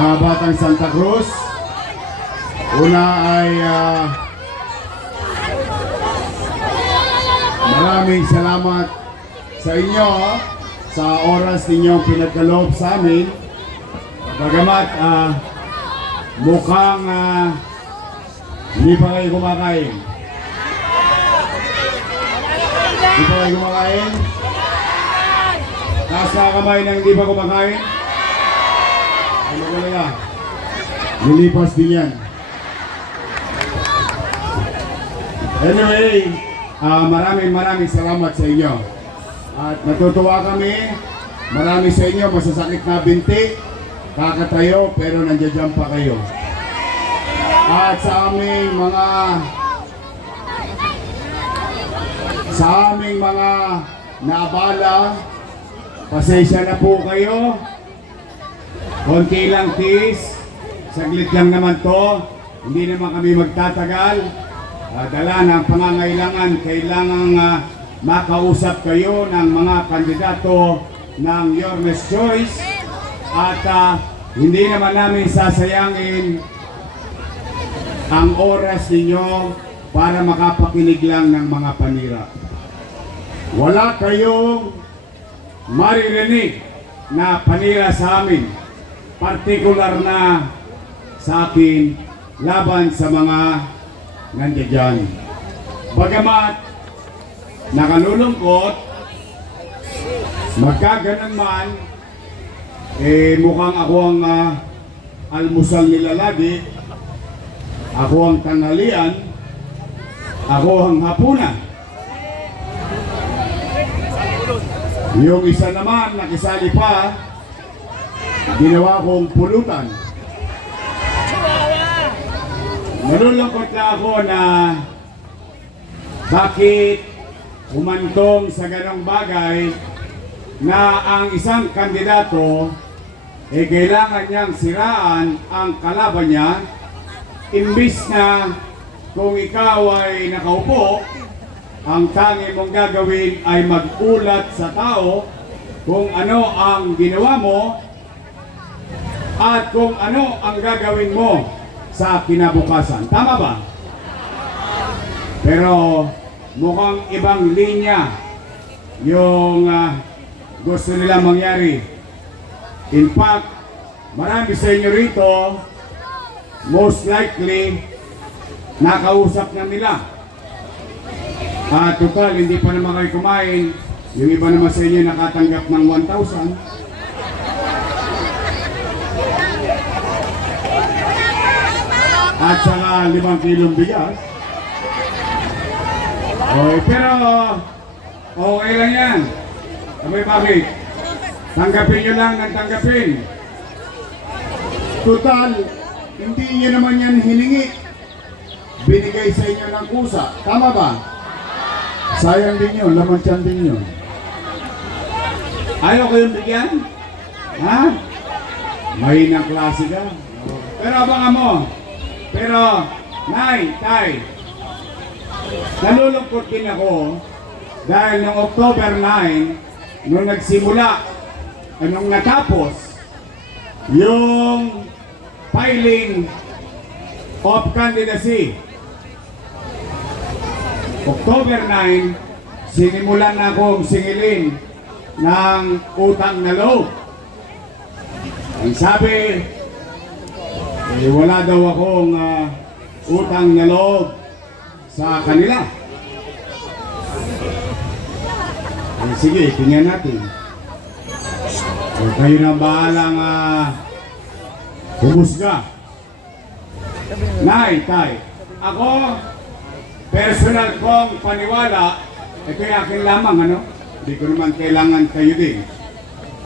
Batang Santa Cruz. Una ay maraming salamat sa inyo sa oras ninyong pinagkaloob sa amin. Bagamat mukhang hindi pa kayo kumakain. Hindi pa kayo kumakain? Taas na kamay na hindi pa kumakain? Ano ko na yan? Nilipas din yan. Anyway, maraming salamat sa inyo. At natutuwa kami. Marami sa inyo masasakit na binti. Kakatayo pero nandiyan pa kayo. At sa aming mga naabala, pasensya na po kayo. Konti lang tiis. Saglit lang naman to. Hindi naman kami magtatagal. Dala ng pangangailangan, kailangang makausap kayo ng mga kandidato ng Your Best Choice. At hindi naman namin sasayangin ang oras ninyo para makapakinig lang ng mga panira. Wala kayong maririnig na panira sa amin, partikular na sa akin, laban sa mga nandiyan. Bagamat nakalulungkot, magkaganon man, mukhang ako ang almusal nila lagi, ako ang tanghalian, ako ang hapunan. Yung isa naman nakisali pa, ginawa kong pulutan. Nalulungkot na ako na bakit umantong sa ganong bagay na ang isang kandidato kailangan niyang siraan ang kalaban niya, imbis na kung ikaw ay nakaupo, ang tangi mong gagawin ay mag-ulat sa tao kung ano ang ginawa mo at kung ano ang gagawin mo sa kinabukasan. Tama ba? Pero mukhang ibang linya yung gusto nila mangyari. In fact, marami sa inyo rito, most likely, nakausap na nila. Total, hindi pa naman kayo kumain. Yung iba naman sa inyo nakatanggap ng 1,000. At saka 5 kilong bigas. Okay, pero okay lang yan. Sabay bakit? Tanggapin nyo lang ng tanggapin. Total, hindi nyo naman yan hiningi. Binigay sa inyo ng kusa. Tama ba? Sayang din yun, laman tiyan din yun. Ayaw kayong bigyan? Ha? Mahinang klase ka. Pero abangan mo. Pero, Nay, Tay, nalulungkot din ako dahil noong October 9, nung nagsimula, nung natapos, yung filing of candidacy. October 9, sinimulan na akong singilin ng utang na loob. Ang sabi, wala daw akong utang na loob sa kanila. Sige, tingnan natin. Kayo na bahalang humusga. Nay, Tay, ako, personal kong paniwala, ito yung akin lamang, ano? Hindi ko naman kailangan kayo din.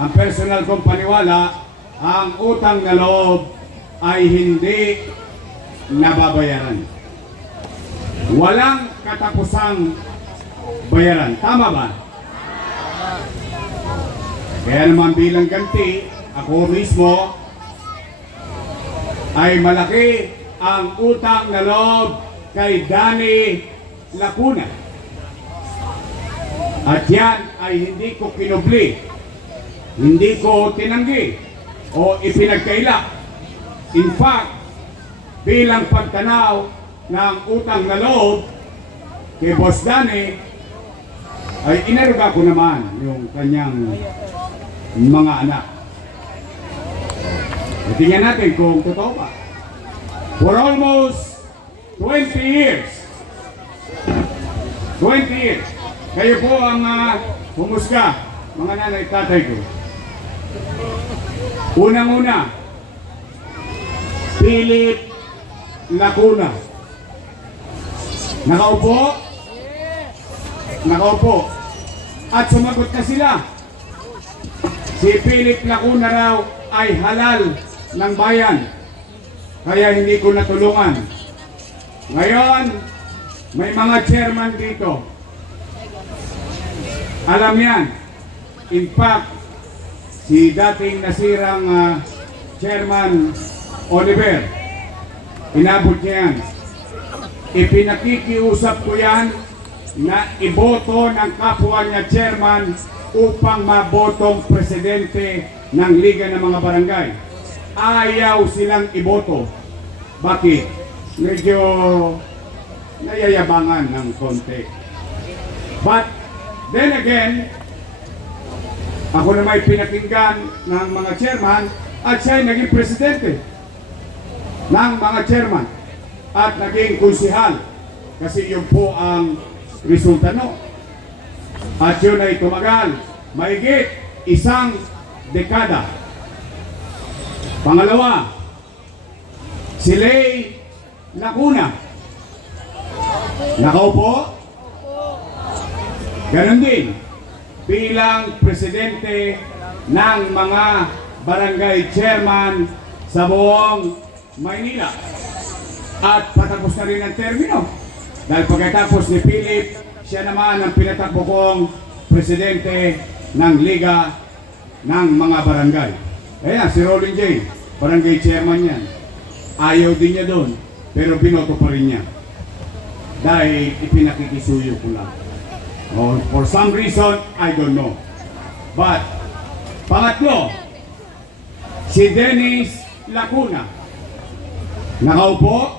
Ang personal kong paniwala, ang utang na loob ay hindi nababayaran. Walang katapusang bayaran. Tama ba? Kaya naman bilang ganti, ako mismo ay malaki ang utang na loob kay Danny Lacuna. At yan ay hindi ko kinubli, hindi ko tinanggi o ipinagkaila. In fact, bilang pagtanaw ng utang na loob kay Boss Danny, ay inaruga ko naman yung kanyang mga anak. At tingnan natin kung totoo ba. For almost 20 years, 20 years, kayo po ang humusga, mga nanay tatay ko. Unang-una, Philip Lacuna. Nakaupo? Nakaupo. At sumagot na sila. Si Philip Lacuna raw ay halal ng bayan. Kaya hindi ko natulungan. Ngayon, may mga chairman dito. Alam yan. In fact, si dating nasirang chairman Oliver, inabot niya yan. Ipinakikiusap ko yan na iboto ng kapwa niya chairman upang mabotong presidente ng Liga ng mga Barangay. Ayaw silang iboto. Bakit? Medyo nayayabangan ng konti. But then again, ako na may pinakinggan ng mga chairman at siya ay naging presidente ng mga chairman at naging konsihal kasi yun po ang resulta no. At yun ay tumagal mahigit isang dekada. Pangalawa, si Lay Lacuna. Nakaupo? Ganon din bilang presidente ng mga barangay chairman sa buong Maynila. At patapos na rin ang termino. Dahil pagkatapos ni Philip, siya naman ang pinatakbo kong presidente ng Liga ng mga Barangay. Ayan, si Rolling J, barangay chairman yan. Ayaw din niya doon, pero binoto pa rin niya. Dahil ipinakikisuyo ko lang. Oh, for some reason, I don't know. But, pangatlo, si Dennis Lacuna. Nakaupo?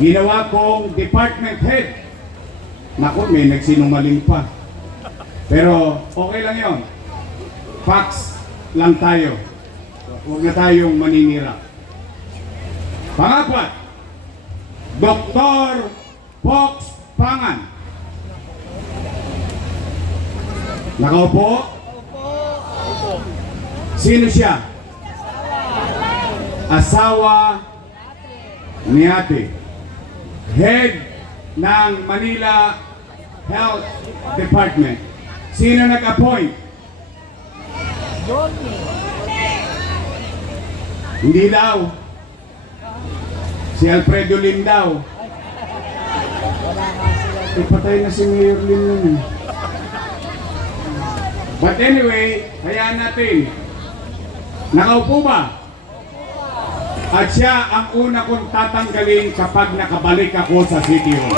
Ginawa kong department head. Naku, may nagsinungaling pa. Pero okay lang yon. Facts lang tayo. Huwag na tayong maninira. Pangapat, Dr. Fox Pangan. Nakaupo? Sino siya? Asawa ni ate. Head ng Manila Health Department. Sino nag-appoint? Hindi daw. Si Alfredo Lim daw. Ipatay na si Mayor Lim nun. But anyway, hayaan natin. Nakaupo ba? At siya ang una kong tatanggalin kapag nakabalik ako sa City Hall.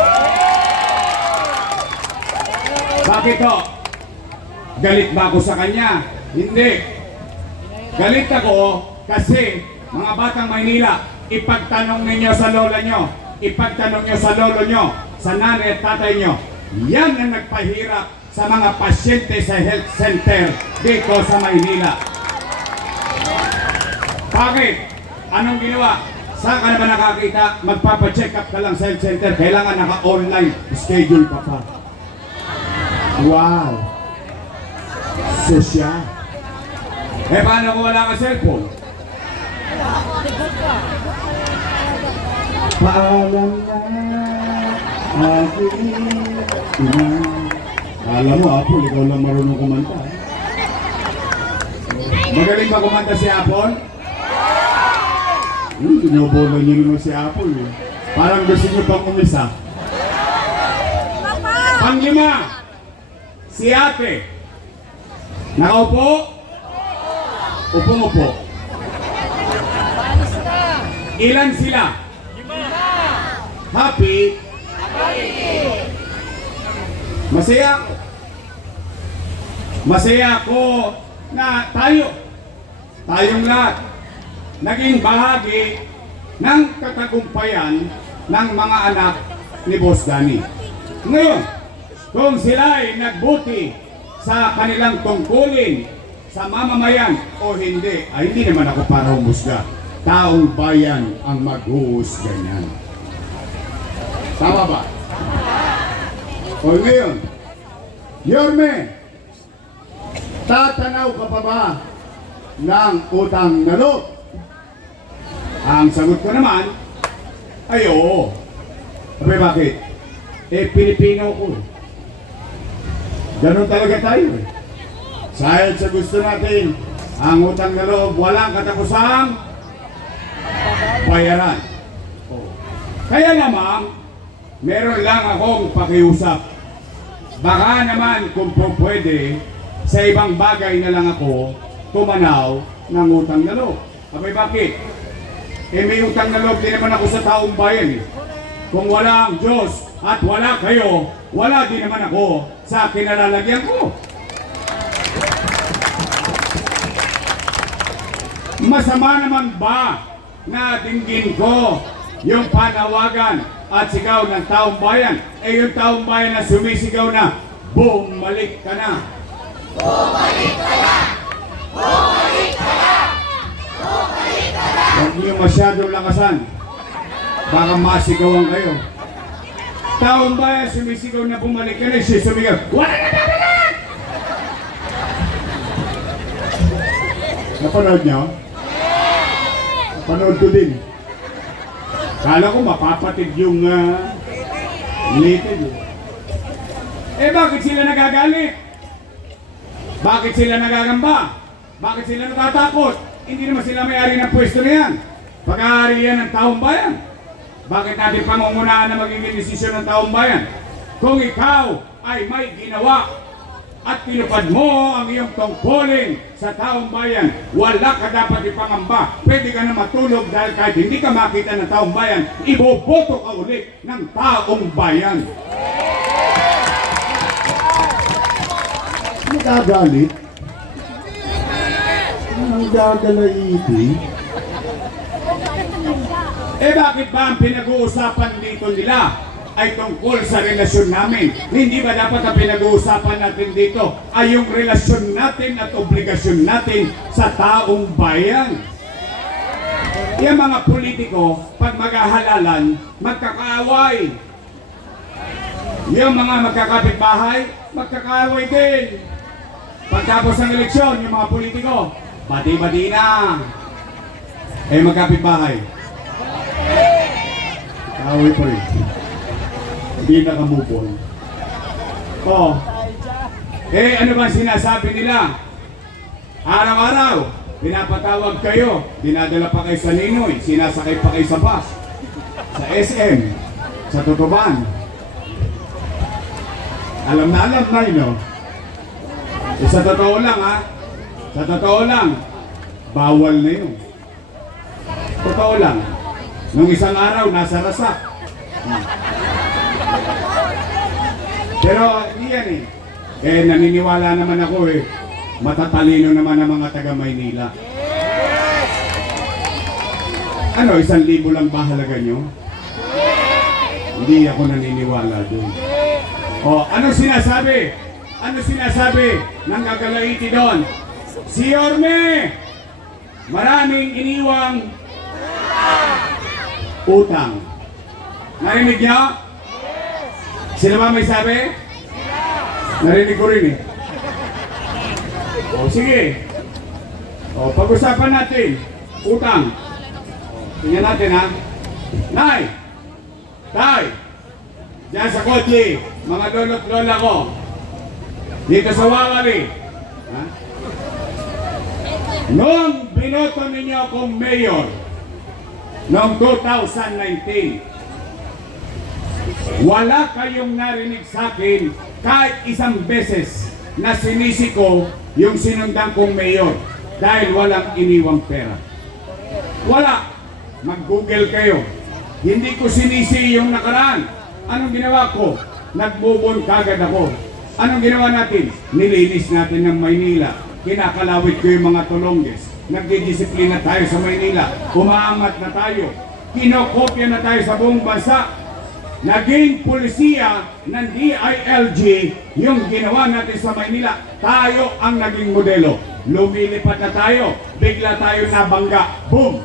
Bakit ho? Galit ba ako sa kanya? Hindi. Galit ako kasi mga batang Maynila, ipagtanong ninyo sa lola nyo, ipagtanong nyo sa lolo nyo, sa nanay at tatay nyo. Yan ang nagpahirap sa mga pasyente sa health center dito sa Maynila. Bakit? Anong ginawa? Saan ka na ba nakakita? Magpapacheck up ka lang sa health center. Kailangan naka-online schedule ka pa. Wow! Sosyal. Eh paano kung wala ka cellphone? Paalam na aking ina. Alam mo, Apol, ikaw lang marunong kumanta. Magaling ba kumanta si Apol? Tinubulan niyo naman si Apol. Parang gusto niyo pang umisa. Panglima, si ate. Nakaupo? Upo-upo. Ilan sila? Happy? Masaya ako. Masaya ako na tayo tayong lahat, naging bahagi ng katagumpayan ng mga anak ni Boss Danny. Ngayon, kung sila ay nagbuti sa kanilang tungkulin sa mamamayan o hindi, ay hindi naman ako para humusga. Taong bayan ang maghuhusga niyan. Tama ba? O ngayon, Yorme, tatanaw ka pa ba ng utang na loob? Ang sagot ko naman ay oo. Sabi bakit? Pilipino ko. Ganun talaga tayo eh. Dahil sa gusto natin, ang utang na loob walang katapusang bayaran. Oh. Kaya naman, meron lang akong pakiusap. Baka naman kung pwede, sa ibang bagay na lang ako tumanaw ng utang na loob. Abay bakit? May utang na loob din naman ako sa taong bayan eh. Kung wala ang Diyos at wala kayo, wala din naman ako sa kinalalagyan ko. Masama naman ba na dinggin ko yung panawagan at sigaw ng taong bayan? Yung taong bayan na sumisigaw na, bumalik ka na. Bumalik ka na! Bumalik ka na! Bumalik ka na! Huwag niyo masyadong lakasan. Baka masigawan kayo. Taong bayan sumisigaw na bumalik ka na, siya sumigaw, wala na babalik! Napanood niyo? Napanood ko din. Kala ko mapapatig yung related. Bakit sila nagagalit? Bakit sila nagagamba? Bakit sila natatakot? Hindi naman sila may-ari ng pwesto na yan. Pag-aari yan ng taong bayan. Bakit natin pangungunahan na magiging desisyon ng taong bayan? Kung ikaw ay may ginawa at pinupad mo ang iyong tungkulin sa taong bayan, wala ka dapat ipangamba. Pwede ka na matulog dahil kahit hindi ka makita ng taong bayan, iboboto ka ulit ng taong bayan. Nagagalit? Ang gagalaiti? Bakit ba ang pinag-uusapan dito nila ay tungkol sa relasyon namin? Hindi ba dapat ang pinag-uusapan natin dito ay yung relasyon natin at obligasyon natin sa taong bayan? Yung mga politiko, pag maghahalalan, magkakaaway. Yung mga magkakapitbahay, magkakaaway din. Pagtapos ng eleksyon, yung mga politiko, bati-bati na. Magkapitbahay. Away pa rin. Hindi nakamove on. Ano ba sinasabi nila? Araw-araw, pinapatawag kayo, dinadala pa kayo sa Ninoy, sinasakay pa kayo sa bus, sa SM, sa Tutuban. Alam na no? Sa totoo lang sa totoo lang, bawal na yun. Totoo lang. Nung isang araw, nasa rasak. Pero iyan naniniwala naman ako matatalino naman ang mga taga Maynila. 1,000 lang ba halaga nyo? Hindi ako naniniwala doon. Ano sinasabi? Ano sinasabi ng gagalaiti doon? Si Yorme, maraming iniwang utang. Narinig niyo? Sila ba may sabi? Narinig ko rin sige. Pag-usapan natin. Utang. Tingnan natin Nay! Tay! Diyan sa Kotli, mga lolo't lola ko. Dito sa Wawali. Nung binoto ninyo akong mayor, noong 2019, wala kayong narinig sa akin kahit isang beses na sinisi ko yung sinundan kong mayor dahil walang iniwang pera. Wala. Mag-google kayo. Hindi ko sinisi yung nakaraan. Anong ginawa ko? Nag-move kagad ako. Anong ginawa natin? Nilinis natin ng Maynila. Kinakalawit ko yung mga Tolonges. nagdidisiplina tayo sa Maynila. Umaangat na tayo. Kinokopya na tayo sa buong bansa. Naging pulisiya ng DILG yung ginawa natin sa Maynila. Tayo ang naging modelo. Lumilipat na tayo. Bigla tayo nabangga. Boom!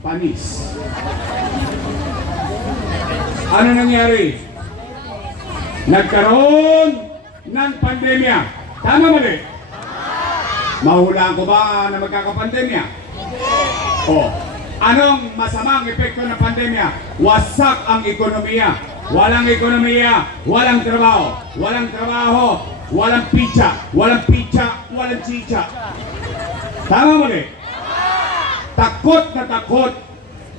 Panis. Ano nangyari? Nagkaroon ng pandemya. Tama mali? Mahulaan ko ba na magkakapandemya? O, anong masamang epekto ng pandemya? Wasak ang ekonomiya. Walang ekonomiya, walang trabaho. Walang trabaho, walang pizza. Walang pizza, walang chicha. Tama mali? Takot na takot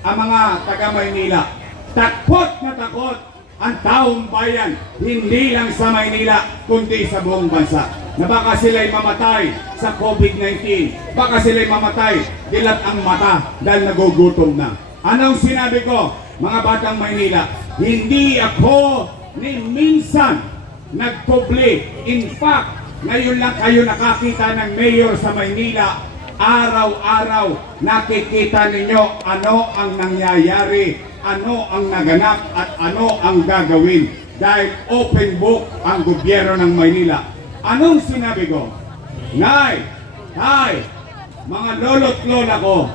ang mga taga-Maynila. Takot na takot ang taong bayan, hindi lang sa Maynila, kundi sa buong bansa. Na baka sila'y mamatay sa COVID-19, baka sila'y mamatay, dilat ang mata dahil nagugutom na. Anong sinabi ko, mga batang Maynila? Hindi ako ni minsan nagpubli. In fact, ngayon lang kayo nakakita ng mayor sa Maynila. Araw-araw nakikita ninyo ano ang nangyayari, ano ang naganap at ano ang gagawin. Dahil open book ang gobyerno ng Maynila. Anong sinabi ko? Nay, tay, mga lolo't lola ko,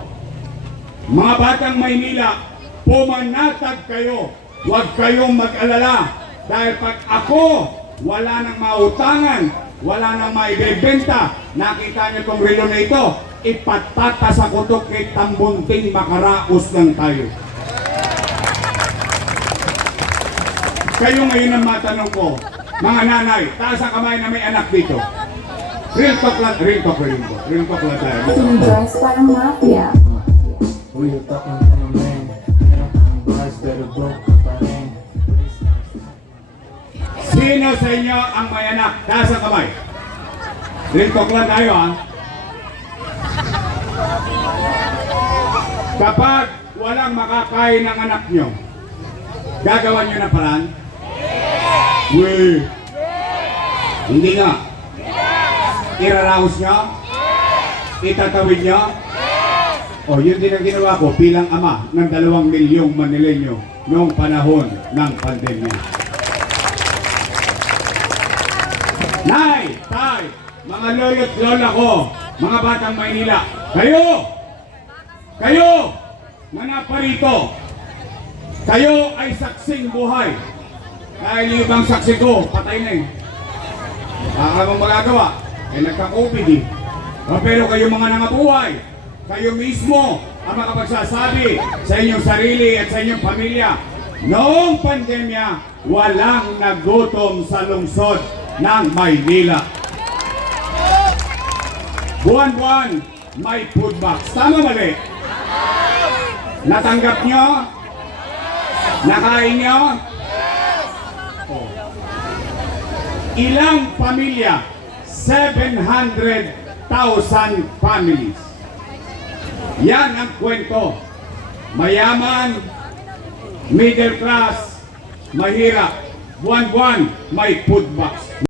mga batang Maynila, pumanatag kayo. Huwag kayong mag-alala. Dahil pag ako, wala nang mautangan, wala nang maibebenta, nakita niyo itong relo na ito, ipatata sa kutok kay tambunting makaraos lang tayo. Kayo ngayon ang matanong ko, mga nanay, taas ang kamay na may anak dito. Real talk lang, real talk lang tayo. Dress parang mafia. Real talk lang from a man. Meron kang bars pero broke ka pa rin. Sino sa inyo ang may anak? Taas ang kamay. Real talk lang tayo ha. Kapag walang makakain ng anak nyo, gagawan nyo ng paraan? Weh! Hindi nga. Iraraos nyo? Itatawid nyo? O, yun din ang ginawa ko bilang ama ng 2 milyong Manileño noong panahon ng pandemya. Nay, tay, mga lolo't lola ko, mga batang Maynila, kayo, mga parito, kayo ay saksing buhay. Dahil yung ibang saksi ko, patay na eh. Mong magagawa, eh nagka-COVID eh. Pero kayo mga nangabuhay, kayo mismo ang makapagsasabi sa inyong sarili at sa inyong pamilya. Noong pandemya, walang nagutom sa lungsod ng Maynila. Buwan-buwan, may food box. Tama mali? Natanggap nyo? Nakain nyo? Oh. Ilang pamilya? 700,000 families. Yan ang kwento. Mayaman, middle class, mahirap. Buwan-buwan, may food box.